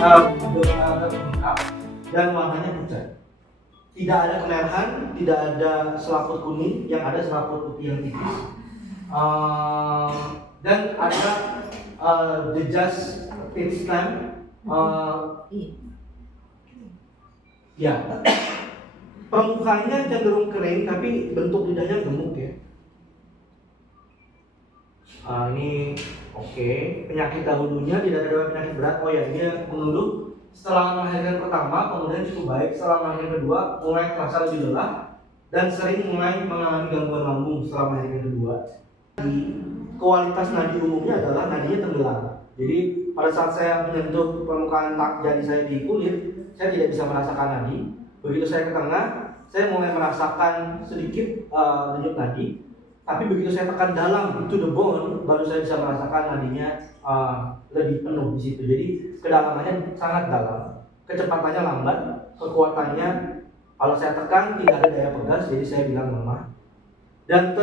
lengkap dan warnanya pucat. Tidak ada kemerahan, tidak ada selaput kuning, yang ada selaput putih yang tipis. Dan ada the just pitch time. Ya, permukaannya cenderung kering, tapi bentuk lidahnya gemuk ya. Ini oke. Penyakit dahulunya tidak ada penyakit berat. Oh ya, dia mengeluh setelah melahirkan pertama, kemudian cukup baik. Setelah melahirkan kedua, mulai terasa lebih lelah dan sering mulai mengalami gangguan lambung setelah melahirkan kedua. Kualitas nadi umumnya adalah nadinya tenggelam. Jadi pada saat saya menyentuh permukaan jari saya di kulit, saya tidak bisa merasakan nadi. Begitu saya ke tengah, saya mulai merasakan sedikit denyut nadi. Tapi begitu saya tekan dalam to the bone, baru saya bisa merasakan nadinya lebih penuh di situ. Jadi kedalamannya sangat dalam, kecepatannya lambat, kekuatannya kalau saya tekan tidak ada daya pegas, jadi saya bilang lemah. Dan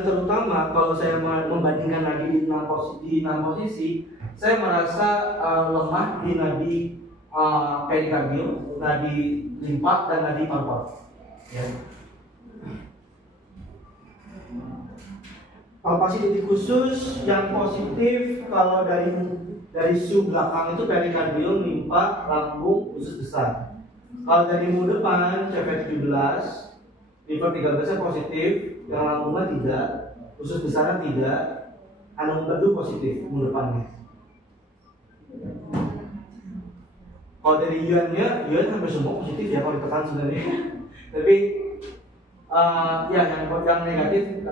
terutama kalau saya membandingkan nadi di enam posisi, saya merasa lemah di nadi perikardium, nadi limpa dan nadi paru-paru. Ya. Palpasi titik khusus yang positif kalau dari sub belakang itu perikardium, limpa, lambung, usus besar. Kalau dari mu depan CV17, liver 13 positif, yang lambungnya tidak, usus besarnya tidak, anum empedu positif mu depannya. Kalau dari Yuan hampir semua positif ya kalau ditekan sebenarnya. Tapi ya yang negatif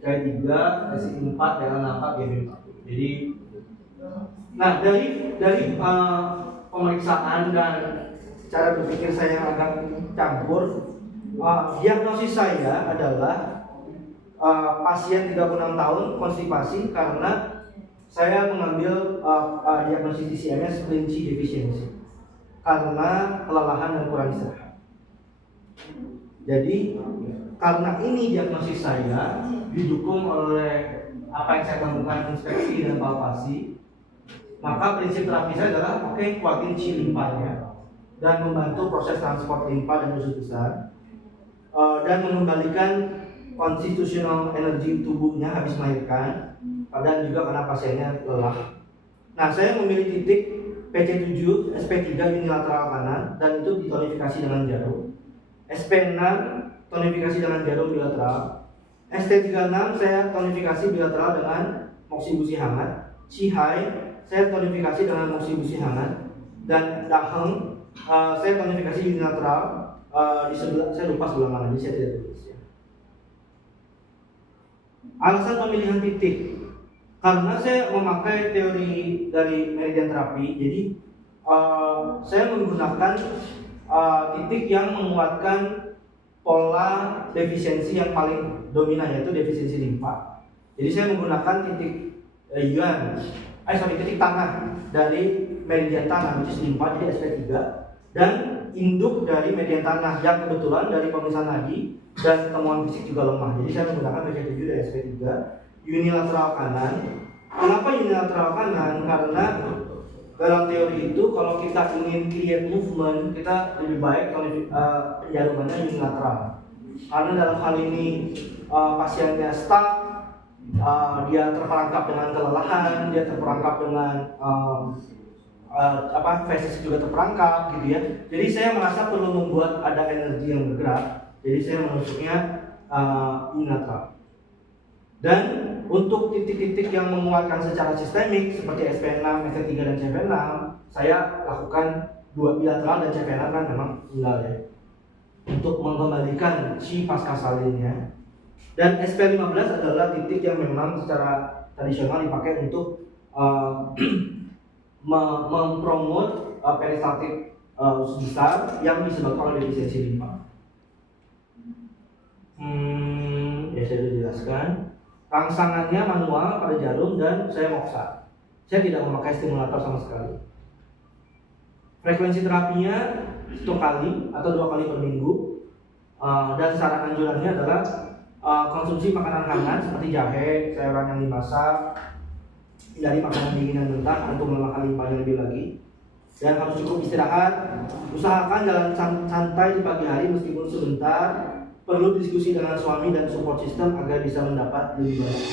KI3, SI4, DL4, GB4. Jadi nah dari pemeriksaan dan cara berpikir saya yang agak campur, diagnosis saya adalah pasien 36 tahun konstipasi karena saya mengambil diagnosis DCMS kelinci defisiensi karena kelelahan dan kurang istirahat. Jadi karena ini diagnosis saya didukung oleh apa yang saya temukan inspeksi dan palpasi, maka prinsip terapi saya adalah kuatin C limpanya dan membantu proses transport limpa dan usus besar dan mengembalikan konstitusional energi tubuhnya habis melahirkan dan juga karena pasiennya lelah. Nah, saya memilih titik PC7 SP3 unilateral kanan dan itu ditonifikasi dengan jarum. SP6 tonifikasi dengan jarum bilateral. ST36 saya tonifikasi bilateral dengan moksibusi hangat. C-high saya tonifikasi dengan moksibusi hangat. Dan daheng saya tonifikasi unilateral di sebelah, saya lupa sebelah mana, jadi saya tidak tulis ya. Alasan pemilihan titik karena saya memakai teori dari meridian terapi, jadi saya menggunakan titik yang menguatkan pola defisiensi yang paling dominan, yaitu defisiensi limpa. Jadi saya menggunakan titik titik tanah dari meridian tanah, which is limpa, jadi SP3, dan induk dari meridian tanah yang kebetulan dari pemeriksaan nadi dan temuan fisik juga lemah. Jadi saya menggunakan PC7 dan SP3 unilateral kanan. Kenapa unilateral kanan? Karena dalam teori itu kalau kita ingin create movement, kita lebih baik penjarumannya unilateral. Karena dalam hal ini pasiennya stuck, dia terperangkap dengan kelelahan, dia terperangkap dengan fesis juga terperangkap gitu ya. Jadi saya merasa perlu membuat ada energi yang bergerak. Jadi saya menusuknya unilateral. Dan untuk titik-titik yang menguatkan secara sistemik seperti SP6, SP3 dan CV6, saya lakukan dua bilateral dan CV6 kan memang tunggal ya. Untuk mengembalikan si pascasalinnya. Dan SP15 adalah titik yang memang secara tradisional dipakai untuk mempromot peristaltik usus besar yang disebabkan oleh defisiensi limpa. Ya saya sudah jelaskan. Rangsangannya manual pada jarum dan saya moksa. Saya tidak memakai stimulator sama sekali. Frekuensi terapinya 1 kali atau 2 kali per minggu. Dan saran anjurannya adalah konsumsi makanan hangat seperti jahe, sayuran yang dimasak, dari makanan dingin dan mentah untuk memakan limpahnya lebih lagi. Dan harus cukup istirahat. Usahakan jalan santai di pagi hari meskipun sebentar. Perlu diskusi dengan suami dan support system agar bisa mendapat lebih banyak.